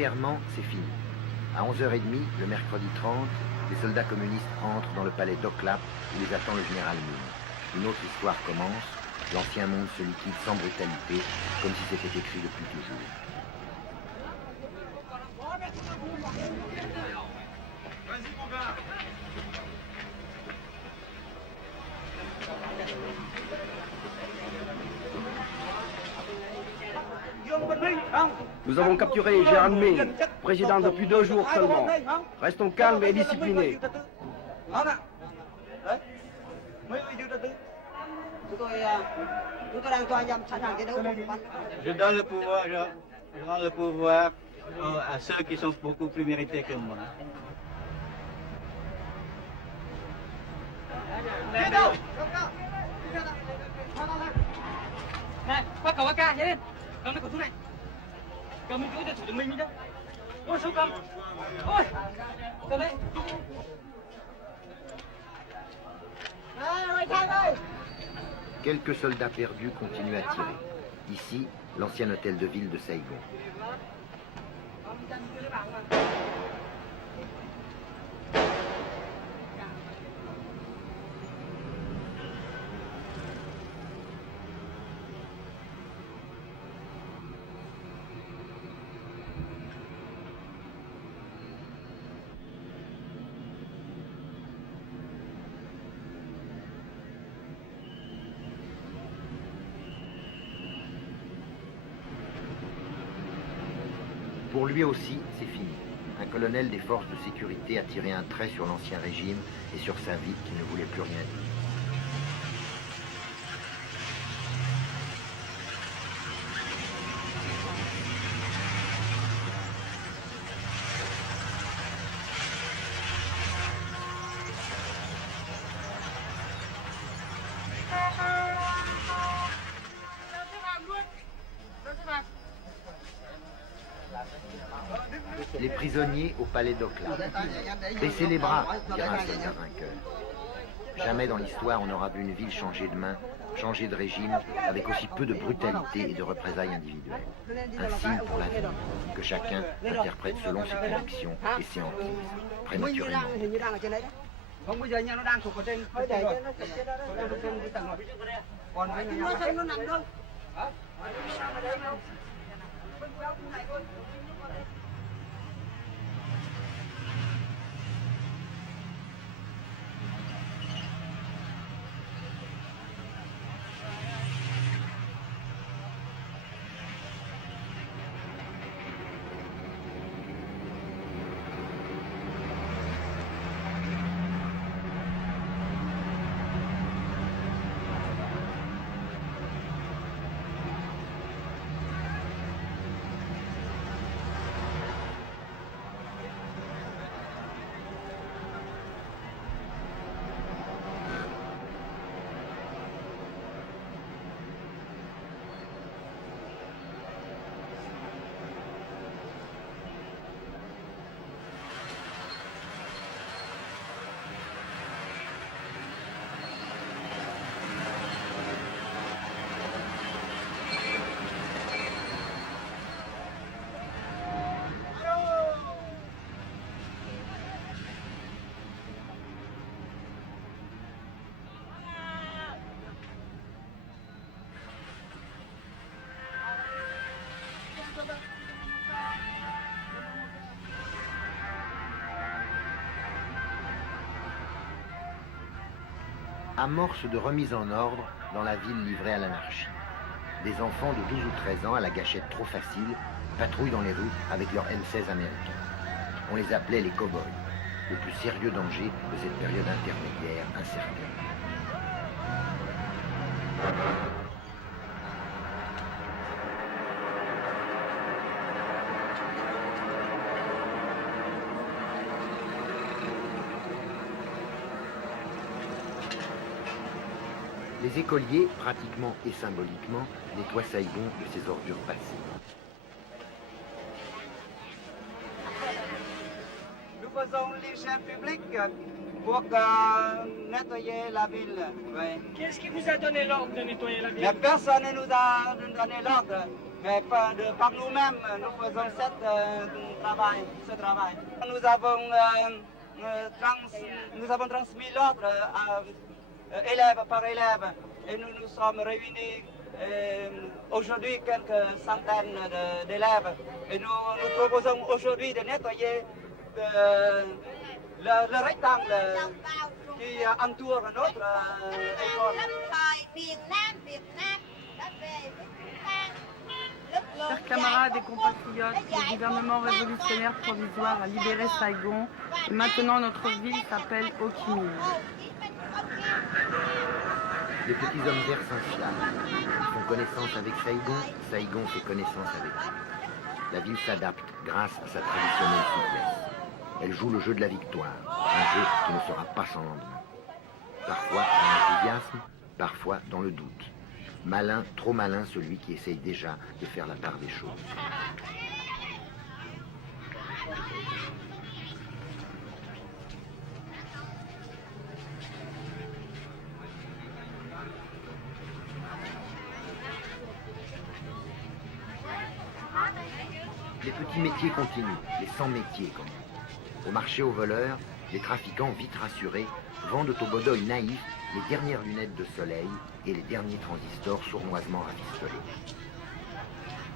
Militairement, c'est fini. À 11h30, le mercredi 30, les soldats communistes entrent dans le palais d'Oklap où les attend le général Mine. Une autre histoire commence. L'ancien monde se liquide sans brutalité, comme si c'était écrit depuis toujours. Nous avons capturé Gérard Mine, président depuis 2 jours seulement. Restons calmes et disciplinés. Je donne le pouvoir à ceux qui sont beaucoup plus mérités que moi. Này, bắt cầu AK chạy lên. Cầm cái khẩu súng này. Cầm mình cứ cho chủ tịch mình đi đó. Ôi sao cầm. Ôi. Cầm đấy. Quelques soldats perdus continuent à tirer. Ici, l'ancien hôtel de ville de Saigon. Pour lui aussi, c'est fini. Un colonel des forces de sécurité a tiré un trait sur l'ancien régime et sur sa vie qui ne voulait plus rien dire. Les prisonniers au palais d'Oklap. Baissez les bras, dira un soldat vainqueur. Jamais dans l'histoire on n'aura vu une ville changer de main, changer de régime, avec aussi peu de brutalité et de représailles individuelles. Un signe pour la vie, que chacun interprète selon ses convictions et ses hantises, prématurément. Không, bây giờ nha, nó đang thuộc ở trên tầng rồi. Nó thuộc trên tầng rồi. Còn cái nó xem nó nằm đâu. Hả? Sao mà đây đâu? Bên của ông này thôi. Amorce de remise en ordre dans la ville livrée à l'anarchie. Des enfants de 12 ou 13 ans à la gâchette trop facile patrouillent dans les rues avec leurs M16 américains. On les appelait les cow-boys, le plus sérieux danger de cette période intermédiaire incertaine. Les écoliers, pratiquement et symboliquement, nettoient Saigon de ses ordures passées. Nous faisons l'hygiène publique pour nettoyer la ville. Oui. Qu'est-ce qui vous a donné l'ordre de nettoyer la ville? Mais personne ne nous a donné l'ordre. Mais par nous-mêmes, nous faisons ce travail. Nous avons transmis l'ordre élève par élève et nous nous sommes réunis aujourd'hui quelques centaines d'élèves et nous proposons aujourd'hui de nettoyer le rectangle qui entoure notre école. Chers camarades et compatriotes, le gouvernement révolutionnaire provisoire a libéré Saigon et maintenant notre ville s'appelle Ho Chi Minh. Les petits hommes verts s'installent. Ils font connaissance avec Saigon, Saigon fait connaissance avec eux. La ville s'adapte grâce à sa traditionnelle souplesse. Elle joue le jeu de la victoire, un jeu qui ne sera pas sans lendemain. Parfois dans l'enthousiasme, parfois dans le doute. Malin, trop malin celui qui essaye déjà de faire la part des choses. Les petits métiers continuent, les 100 métiers comme on dit. Au marché aux voleurs, les trafiquants vite rassurés vendent aux bodoïs naïfs les dernières lunettes de soleil et les derniers transistors sournoisement rafistolés.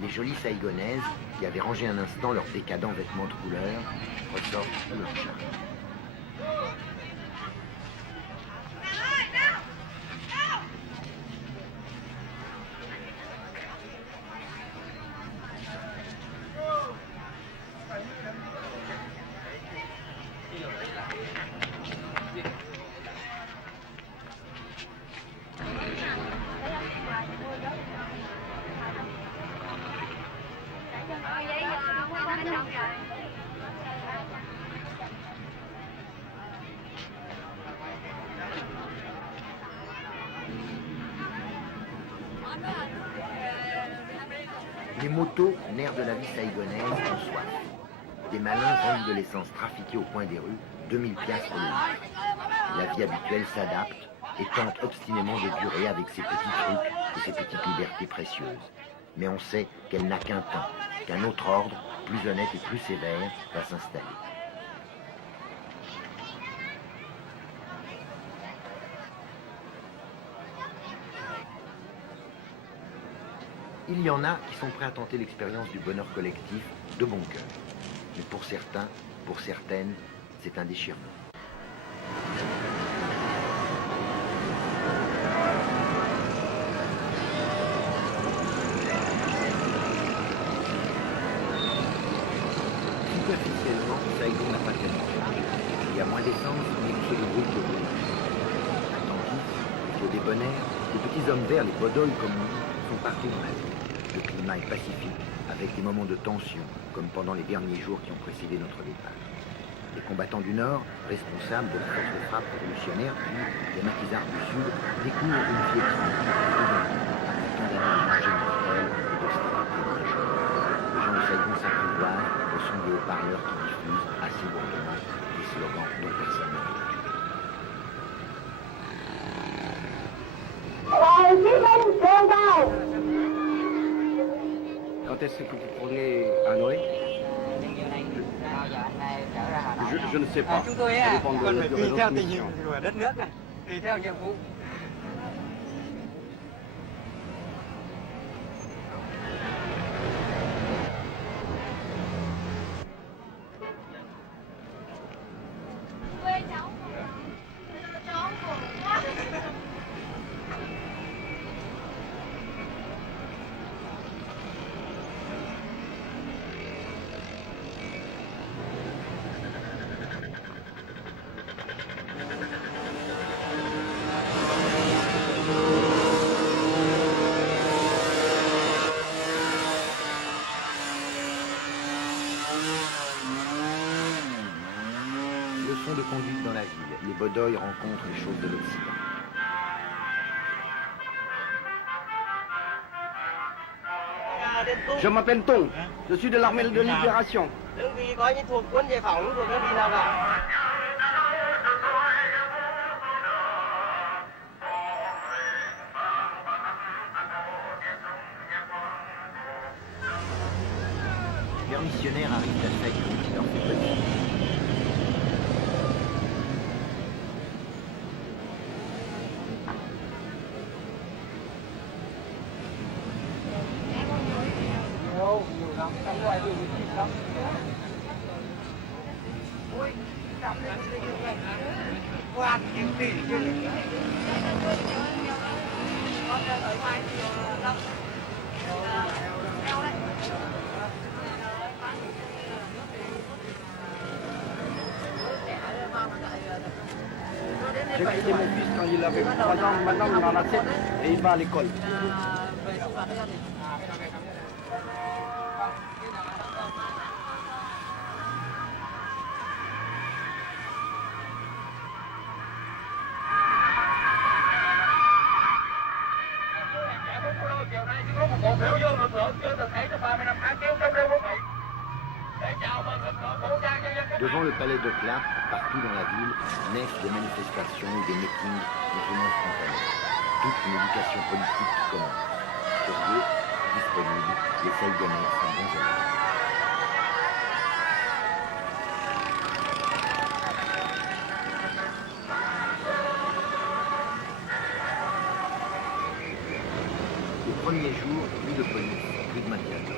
Les jolies Saïgonaises, qui avaient rangé un instant leurs décadents vêtements de couleur, ressortent de leur charme. Les motos, nerfs de la vie saïgonaise, ont soif. Des malins vendent de l'essence trafiquée au coin des rues, 2000 piastres le litre. La vie habituelle s'adapte et tente obstinément de durer avec ses petits trucs et ses petites libertés précieuses. Mais on sait qu'elle n'a qu'un temps, qu'un autre ordre, plus honnête et plus sévère, va s'installer. Il y en a qui sont prêts à tenter l'expérience du bonheur collectif de bon cœur. Mais pour certains, pour certaines, c'est un déchirement. Superficiellement, Saigon n'a pas tellement changé. Il y a moins d'essence, mais tout se débrouille pour rouler. Attentifs, les débonnaires, les petits hommes verts, les bodoïs comme nous, sont partout dans la ville. Le climat est pacifique, avec des moments de tension, comme pendant les derniers jours qui ont précédé notre départ. Les combattants du Nord, responsables de la force de frappe révolutionnaire, puis les maquisards du Sud, découvrent une vie tranquille et condamnée, condamnée à manger mortel et d'austérité majeure. Les gens de Saigon s'apprivoisent au son des haut-parleurs qui diffusent assez lourdement des slogans dont personne n'a l'habitude. Quand est-ce que vous prenez Hanoï? Je ne sais pas. Chúng tôi Ça dépend de còn la phải durée tùy de theo notre tình hình mission. của đất nước này, tùy theo nhiệm vụ. Leçon de conduite dans la ville. Les bodoïs rencontrent les choses de l'Occident. Je m'appelle Tong. Je suis de l'armée de libération. Đơn vị coi như thuộc quân giải phóng của đơn vị nào cả. missionnaires arrivent à Saigon qui leur fait petit. J'ai quitté mon fils quand il avait 3 ans, maintenant il en a 7 et il va à l'école. Devant le palais de Clark, partout dans la ville, naissent des manifestations ou des meetings plus ou moins spontanés. Toute une éducation politique qui commence. Curieux, disponible, les Saïgonais sont bons élèves. Les premiers jours, plus de police, plus de maquiages.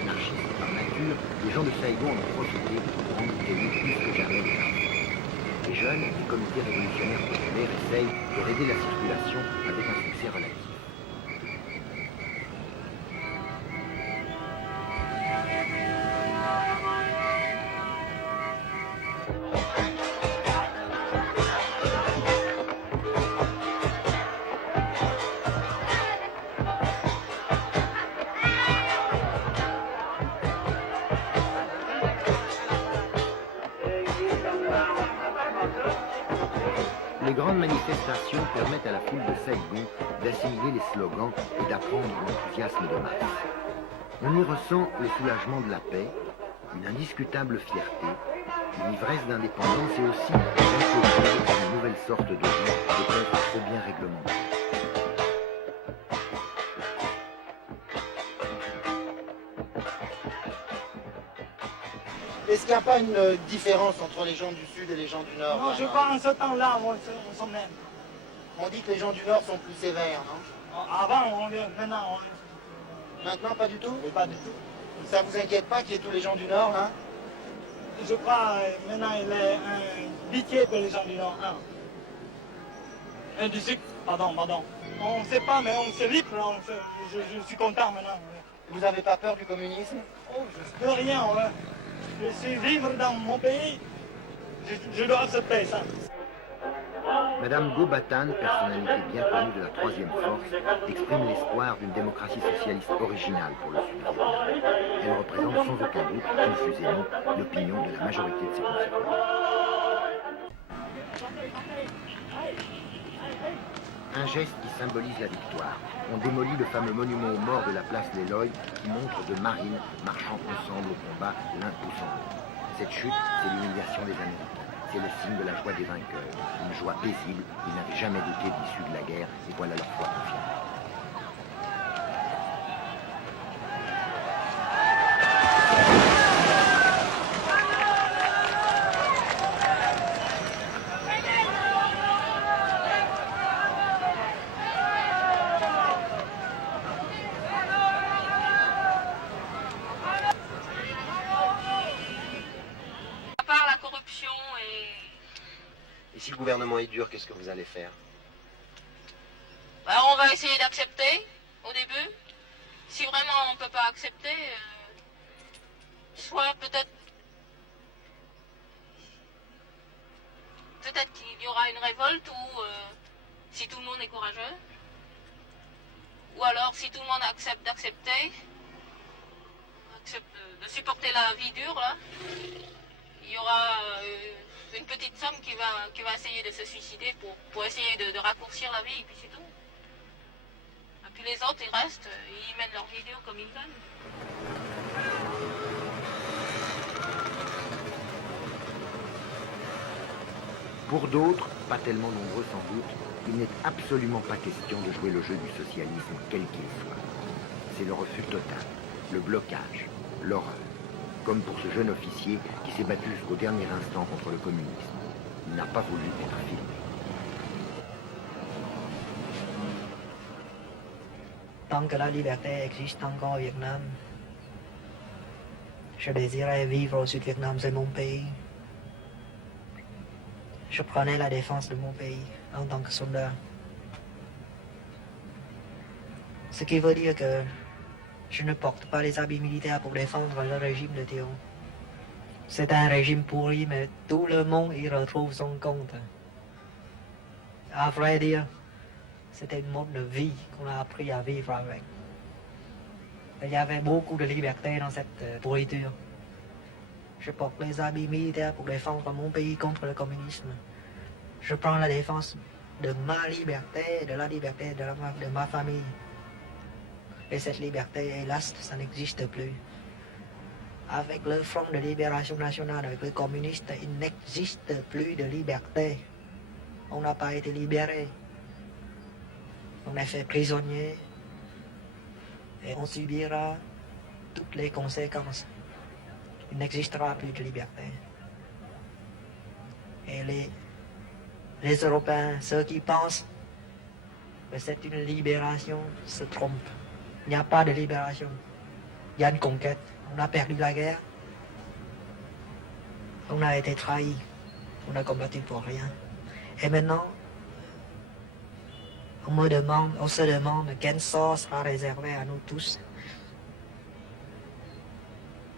Anarchistes par nature, les gens de Saigon en ont profité pour rendre Télé plus que jamais des armes. Les jeunes, les comités révolutionnaires populaires essayent de raider la circulation avec un succès relatif. Les grandes manifestations permettent à la foule de Saigon d'assimiler les slogans et d'apprendre l'enthousiasme de masse. On y ressent le soulagement de la paix, une indiscutable fierté, une ivresse d'indépendance et aussi l'inquiétude d'une nouvelle sorte de vie peut-être trop bien réglementée. Est-ce qu'il n'y a pas une différence entre les gens du Sud et les gens du Nord? Non, je crois en ce temps-là, on s'en même. On dit que les gens du Nord sont plus sévères, non? Avant, maintenant, Maintenant, pas du tout? mais pas du tout. Ça vous inquiète pas qu'il y ait tous les gens du Nord, là? Je crois maintenant il est un pitié pour les gens du Nord. Un du Sud, pardon. On ne sait pas, mais on se libre, je suis content maintenant. Vous n'avez pas peur du communisme? Oh, je ne peux rien, ouais. Je suis libre dans mon pays, je dois accepter ça. Madame Go-Batan, personnalité bien connue de la troisième force, exprime l'espoir d'une démocratie socialiste originale pour le Sud. Elle représente sans aucun doute, confusément, l'opinion de la majorité de ses concitoyens. Un geste qui symbolise la victoire. On démolit le fameux monument aux morts de la place Leloy qui montre deux marines marchant ensemble au combat, l'un poussant l'autre. Cette chute, c'est l'humiliation des Américains. C'est le signe de la joie des vainqueurs. Une joie paisible, ils n'avaient jamais douté de l'issue de la guerre et voilà leur foi confirmée. Et si le gouvernement est dur, qu'est-ce que vous allez faire? Ben, on va essayer d'accepter au début. Si vraiment on ne peut pas accepter, soit peut-être qu'il y aura une révolte ou si tout le monde est courageux. Ou alors si tout le monde accepte d'accepter, de supporter la vie dure là, il y aura une petite somme qui va essayer de se suicider pour essayer de raccourcir la vie, et puis c'est tout. Et puis les autres, ils restent, ils mènent leur vie dure comme ils veulent. Pour d'autres, pas tellement nombreux sans doute, il n'est absolument pas question de jouer le jeu du socialisme quel qu'il soit. C'est le refus total, le blocage, l'horreur. comme pour ce jeune officier qui s'est battu jusqu'au dernier instant contre le communisme. Il n'a pas voulu être filmé. Tant que la liberté existe encore au Vietnam, je désirais vivre au Sud-Vietnam, c'est mon pays. Je prenais la défense de mon pays en tant que soldat. Ce qui veut dire que je ne porte pas les habits militaires pour défendre le régime de Thieu. C'est un régime pourri, mais tout le monde y retrouve son compte. À vrai dire, c'était une mode de vie qu'on a appris à vivre avec. Il y avait beaucoup de liberté dans cette pourriture. Je porte les habits militaires pour défendre mon pays contre le communisme. Je prends la défense de ma liberté et de la liberté de ma famille. Et cette liberté, hélas, ça n'existe plus. Avec le Front de Libération Nationale, avec les communistes, il n'existe plus de liberté. On n'a pas été libérés. On est fait prisonnier et on subira toutes les conséquences. Il n'existera plus de liberté. Et les Européens, ceux qui pensent que c'est une libération, se trompent. Il n'y a pas de libération. Il y a une conquête. On a perdu la guerre. On a été trahis. On a combattu pour rien. Et maintenant, on se demande quel sort sera réservé à nous tous.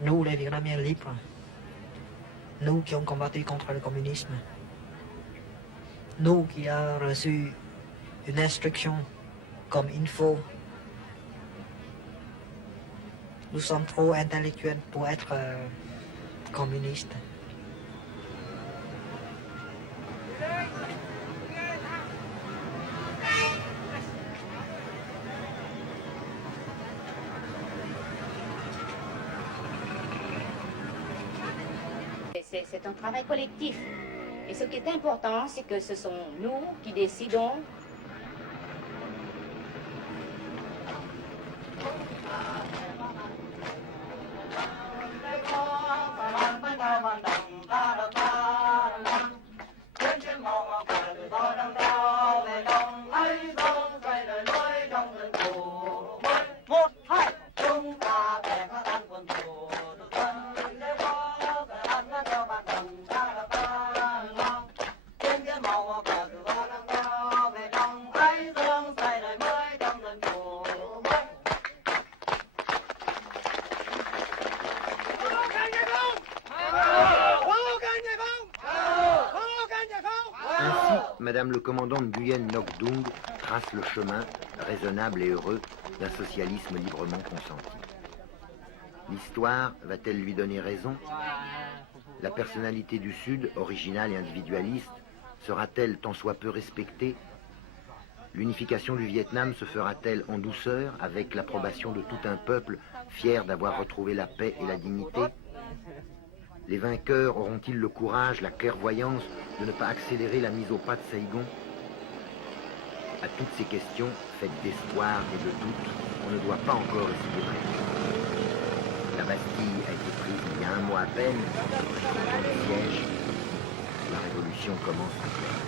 Nous, les Vietnamiens libres. Nous qui avons combattu contre le communisme. Nous qui avons reçu une instruction comme il faut. Nous sommes trop intellectuels pour être communistes. C'est un travail collectif. Et ce qui est important, c'est que ce sont nous qui décidons Madame le commandant Nguyen Ngoc Dung trace le chemin, raisonnable et heureux, d'un socialisme librement consenti. L'histoire va-t-elle lui donner raison? La personnalité du Sud, originale et individualiste, sera-t-elle tant soit peu respectée? L'unification du Vietnam se fera-t-elle en douceur, avec l'approbation de tout un peuple fier d'avoir retrouvé la paix et la dignité? Les vainqueurs auront-ils le courage, la clairvoyance de ne pas accélérer la mise au pas de Saigon? À toutes ces questions, faites d'espoir et de doute, on ne doit pas encore espérer. La Bastille a été prise il y a un mois à peine, le siège, la révolution commence encore.